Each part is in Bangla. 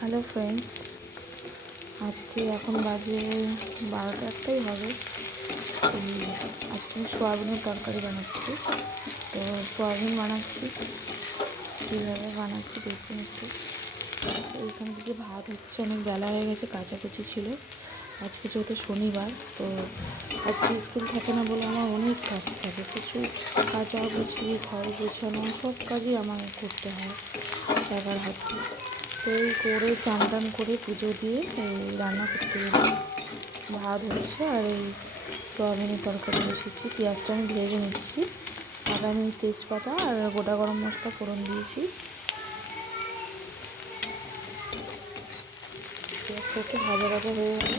হ্যালো ফ্রেন্ডস, আজকে এখন বাজে 12টা একটাই হবে। আজকে আমি সোয়াবিনের তরকারি বানাচ্ছি। তো সোয়াবিন বানাচ্ছি, কীভাবে বানাচ্ছি দেখুন একটু। এইখানে দিকে ভাত হচ্ছে, অনেক বেলা হয়ে গেছে, কাচাকুচি ছিল। আজকে যেহেতু শনিবার, তো আজকে স্কুল থাকে না বলে আমার অনেক কাজ থাকে, প্রচুর কাচাকুচি, ঘর গোছানো, সব কাজই আমার করতে হয় একার হাতে। তো এই করে চান টান করে পুজো দিয়ে এই রান্না করতে গেলাম। ভাত হচ্ছে আর এই সোয়াবিনের তরকারি বসেছি। পেঁয়াজটা আমি ভেজে নিচ্ছি, আর আমি তেজপাতা আর গোটা গরম মশলা ফোড়ন দিয়েছি। পেঁয়াজটা একটু ভাজা ভাজা হয়ে গেলে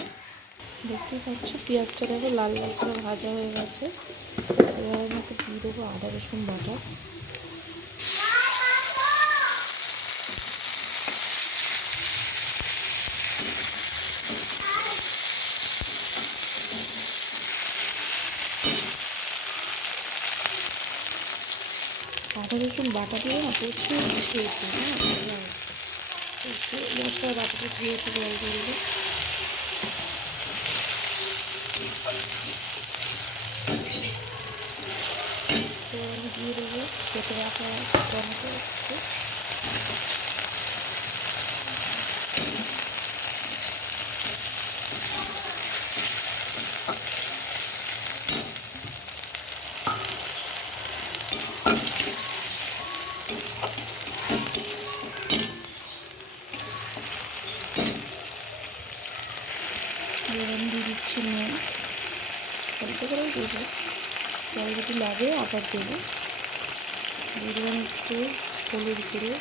দেখতেই পাচ্ছি, পেঁয়াজটা দেখো লাল লাল করে ভাজা হয়ে গেছে। এবার আমি একটু দিয়ে দেবো আদা রসুন বাটা। আদা রসুন বাটা দিয়ে না প্রচুর খেয়েছি, হ্যাঁ মশলা বাটাটা খেয়েছি জল করলে। তো আমি দিয়ে দেবো কেটে রাখা টমেটো একটু। এবার আমি দিয়ে দিচ্ছি নুন, অল্প করেই দেবো, পরে যদি লাগে আবার দেবো। দিয়ে দেবেন একটু হলুদ গুঁড়ো,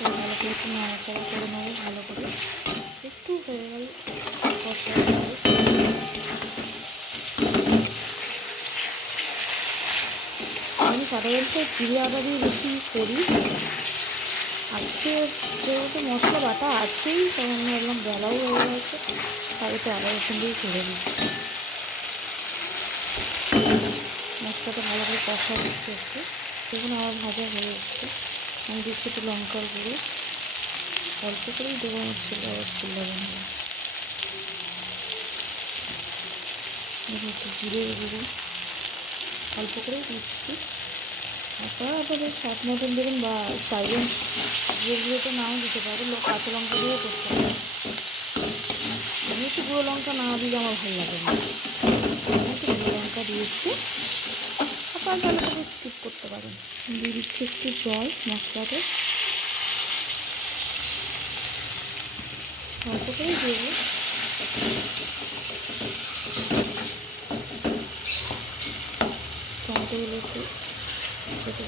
ভালো করে একটু নাড়াচাড়া করে নেবো ভালো করে। একটু হয়ে গেল কষা হবে। আমি সাধারণত জিরে আদা দিয়ে বেশি করি। আজকে যেহেতু মশলা বাটা আছেই, তখন আমি ভাবলাম বেলাও হয়ে গেছে, তাহলে তো আদা রসুন দিয়ে করে দিই। মশলাটা ভালো করে কষা দিচ্ছে একটু, দেখুন আবার ভাজা হয়ে যাচ্ছে। আমি দিচ্ছি একটু লঙ্কার গুঁড়ো, অল্প করেই দেবো, আমার ছেলে আবার চিল্লাবে না। একটু জিরে গুঁড়ো অল্প করেই দিচ্ছি। আপনারা আপনাদের স্বাদ মতন দেবেন, বা চাইবেন জিরে গুঁড়োটা নাও দিতে পারো, কাঁচা লঙ্কা দিয়েও করতে পারো। আমি একটু গুঁড়ো লঙ্কা না দিলে আমার ভালো লাগে না, আমি একটু গুঁড়ো লঙ্কা দিয়েছি। আপনারা তাহলে তাকে স্কিপ করতে পারেন। দিয়ে দিচ্ছি একটু জল মশলাতে, অল্প করেই দেবো। টমেটোগুলো একটু ছেটে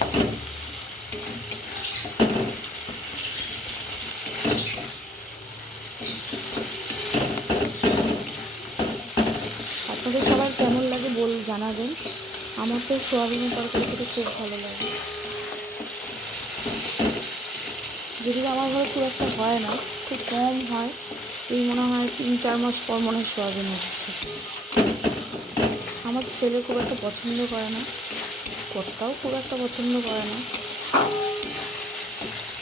আপনাদের সবার কেমন লাগে জানাবেন। আমার তো সোয়াবিনের তরকারি খেতে খুব ভালো লাগে। যদি আমার ঘরে খুব একটা হয় না, খুব কম হয়, এই মনে হয় 3-4 মাস পর মনে হয় সোয়াবিন হচ্ছে। আমার ছেলে খুব একটা পছন্দ করে না, কর্তাও খুব একটা পছন্দ করে না,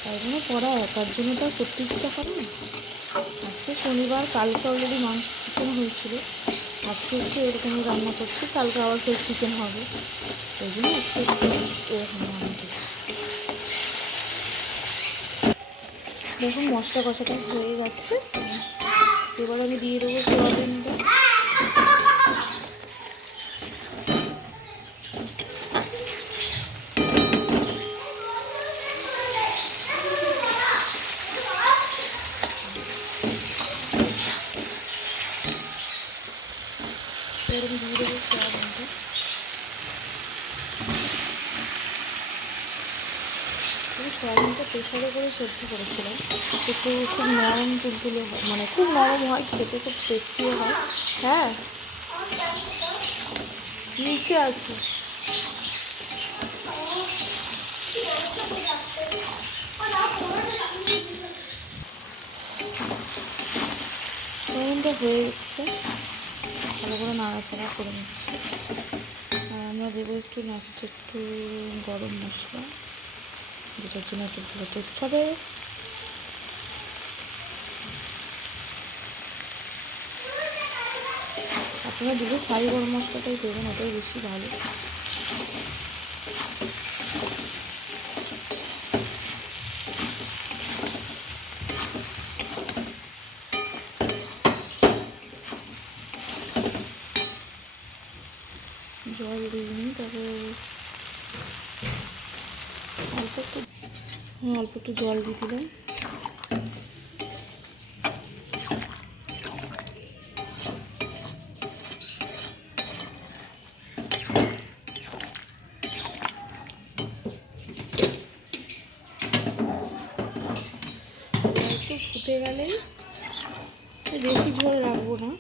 তাই জন্য করা একার জন্য তো আর করতে ইচ্ছা করে না। আজকে শনিবার, কালকে অলরেডি চিকেন হয়েছিল, আজকে একটু এরকমই রান্না করছি, কালকে আবার ফের চিকেন হবে, ওই জন্য আজকে একটু এরকম রান্না করছি। দেখুন মশলা কষাটা হয়ে গেছে, এবার আমি দিয়ে দেবো সোয়াবিনটা। এবার আমি দিয়ে দেবো সোয়াবিনটা। আমি সোয়াবিনটা প্রেশারে করে সেদ্ধ করেছিলাম, একটু খুব নরম তুলতুলে হয়, মানে খুব নরম হয়, খেতে খুব টেস্টিও হয়। হ্যাঁ নিচে আছে। সোয়াবিনটা হয়ে এসছে, ভালো করে নাড়াচাড়া করে নিচ্ছি। আর আমি আমরা দেবো একটু লাস্টে একটু গরম মশলা, যেটার জন্য একটু ভালো টেস্ট হবে। আপনারা দিলে শাহি গরম মশলাটাই দেবেন, ওটাই বেশি ভালো। জল দিইনি, তবে অল্প একটু জল দিয়ে দিলাম। একটু ফুটে গেলেই, বেশি ঝোল রাখবো না,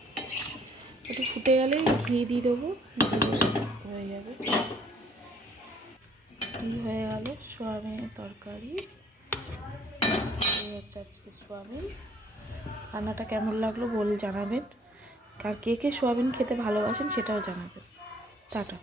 একটু ফুটে গেলেই ঘি দিয়ে দেবো, হয়ে যাবে। ঘি হয়ে গেল সোয়াবিনের তরকারি। এই হচ্ছে আজকে সোয়াবিন। রান্নাটা কেমন লাগলো জানাবেন। আর কে কে সোয়াবিন খেতে ভালোবাসেন সেটাও জানাবেন। টাটা।